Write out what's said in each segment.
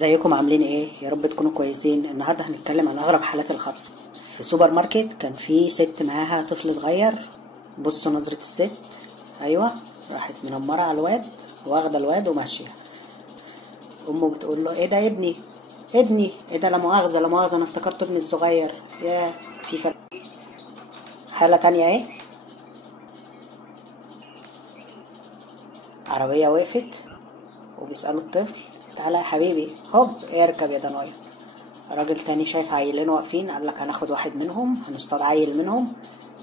ازيكم عاملين ايه؟ يا رب تكونوا كويسين. النهارده هنتكلم عن اغرب حالات الخطف. في سوبر ماركت كان في ست معاها طفل صغير. بصوا نظرة الست، ايوه، راحت منمرة على الواد واخده الواد وماشيه. امه بتقول له ايه ده يا ابني؟ ابني ايه ده؟ لا مؤاخذة لا مؤاخذة، انا افتكرته ابني الصغير. يا في فرق. حالة تانية ايه؟ عربية وقفت وبيسألوا الطفل تعالى يا حبيبي، هوب اركب يا دنايا. راجل تاني شايف عيلين واقفين، قال لك هناخد واحد منهم، هنصطاد عيل منهم.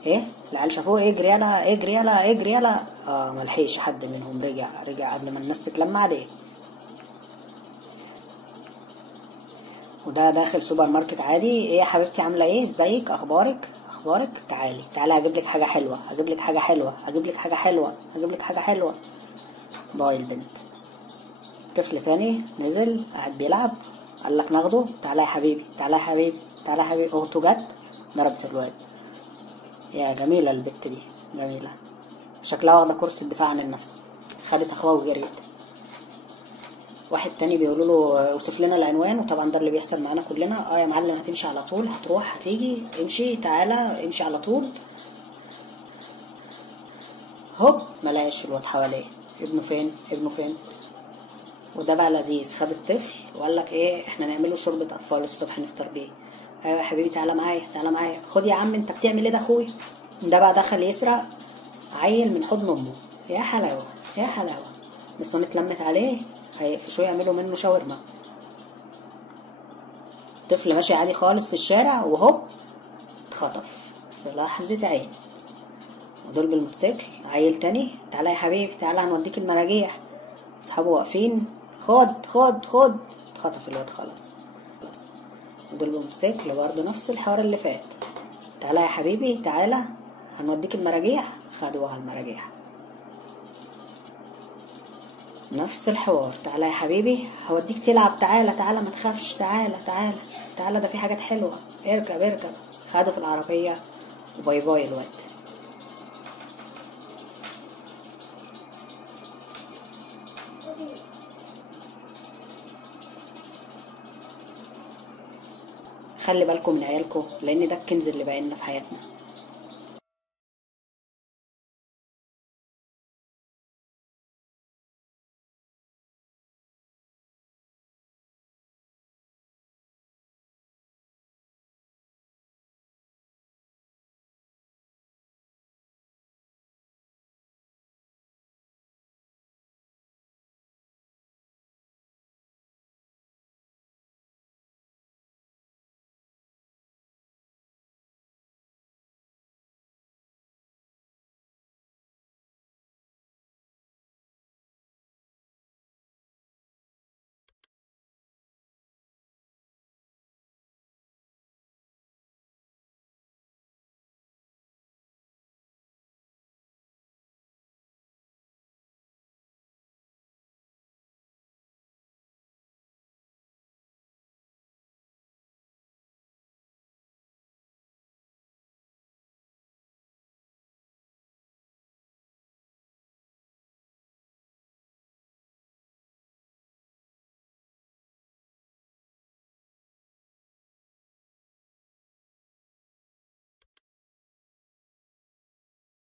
ايه العيال شافوه، اجري يلا اجري يلا اجري يلا. ملحقش حد منهم، رجع قبل ما الناس تتلم عليه. وده داخل سوبر ماركت عادي. ايه يا حبيبتي عامله ايه؟ ازيك؟ اخبارك؟ تعالي هجيب لك حاجه حلوه، هجيب لك حاجه حلوه. باي البنت. طفل تاني نزل قاعد بيلعب، قال لك ناخده، تعالى يا حبيبي. اخته جت ضربت الواد. يا جميله البت دي، جميله، شكلها واخده كورس الدفاع عن النفس. خدت اخوها وجريت. واحد تاني بيقولوا له اوصف لنا العنوان، وطبعا ده اللي بيحصل معانا كلنا. يا معلم هتمشي على طول، هتروح هتيجي، امشي تعالى امشي على طول. هوب ملاقيش الواد حواليه. ابنه فين؟ وده بقى لذيذ، خد الطفل وقال لك ايه، احنا نعمله شوربه اطفال الصبح نفطر بيه. ايوه يا حبيبي تعالى معايا. خد يا عم، انت بتعمل ايه ده اخوي؟ ده بقى دخل يسرق عيل من حضن امه. يا حلاوه. النسوان اتلمت عليه، هيقفشوه يعملوا منه شاورما. الطفل ماشي عادي خالص في الشارع وهوب اتخطف في لحظه عين. ودول بالموتوسيكل. عيل تاني تعالى يا حبيبي تعالى هنوديك المراجيح. اصحابه واقفين، خد اتخطف الواد خلاص. ودول بالموتوسيكل برضه نفس الحوار اللي فات. تعالى يا حبيبي تعالى هنوديك المراجيح، خدوها المراجيح. نفس الحوار، تعالى يا حبيبي هوديك تلعب، تعالى ما تخافش، تعالى ده في حاجات حلوة، اركب. خدوا في العربية وباي باي الواد. خلي بالكم من عيالكم، لان ده الكنز اللي باقي لنا في حياتنا.